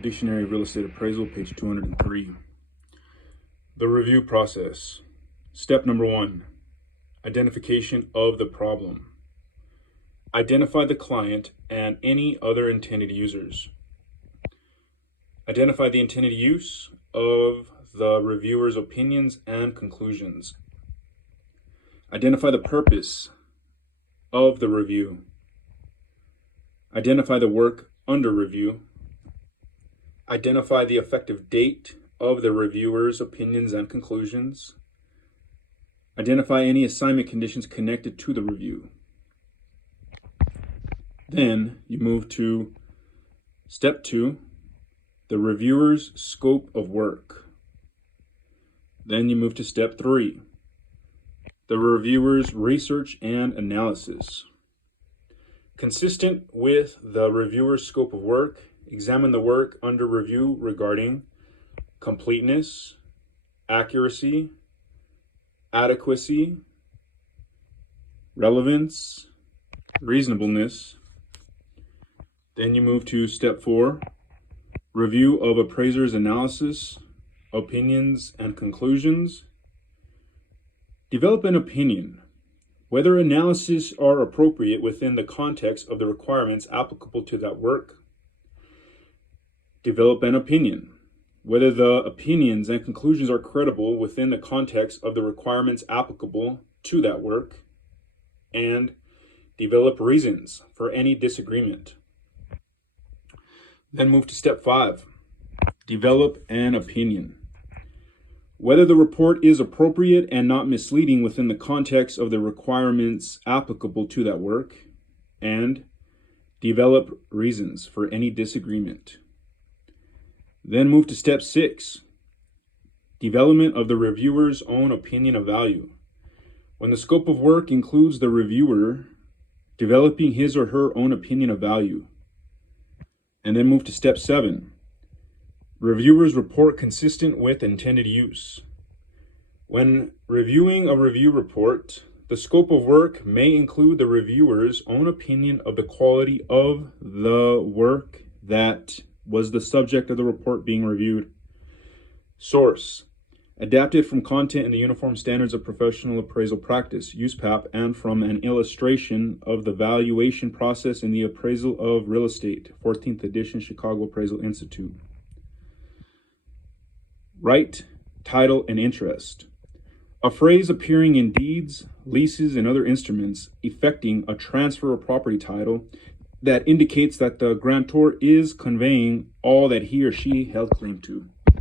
Dictionary of Real Estate Appraisal, page 203. The review process. Step number 1, identification of the problem. Identify the client and any other intended users. Identify the intended use of the reviewer's opinions and conclusions. Identify the purpose of the review. Identify the work under review. Identify the effective date of the reviewer's opinions and conclusions. Identify any assignment conditions connected to the review. Then you move to step 2, the reviewer's scope of work. Then you move to step 3, the reviewer's research and analysis. Consistent with the reviewer's scope of work, examine the work under review regarding completeness, accuracy, adequacy, relevance, reasonableness. Then you move to step 4, review of appraiser's analysis, opinions, and conclusions. Develop an opinion, whether analyses are appropriate within the context of the requirements applicable to that work. Develop an opinion, whether the opinions and conclusions are credible within the context of the requirements applicable to that work. And develop reasons for any disagreement. Then move to step 5, develop an opinion, whether the report is appropriate and not misleading within the context of the requirements applicable to that work, and develop reasons for any disagreement. Then move to step 6, development of the reviewer's own opinion of value. When the scope of work includes the reviewer developing his or her own opinion of value. And then move to step 7, reviewer's report consistent with intended use. When reviewing a review report, the scope of work may include the reviewer's own opinion of the quality of the work that was the subject of the report being reviewed. Source: adapted from content in the Uniform Standards of Professional Appraisal Practice, USPAP, and from an illustration of the valuation process in the Appraisal of Real Estate, 14th edition, Chicago Appraisal Institute. Right, title, and interest. A phrase appearing in deeds, leases, and other instruments effecting a transfer of property title that indicates that the grantor is conveying all that he or she held claim to.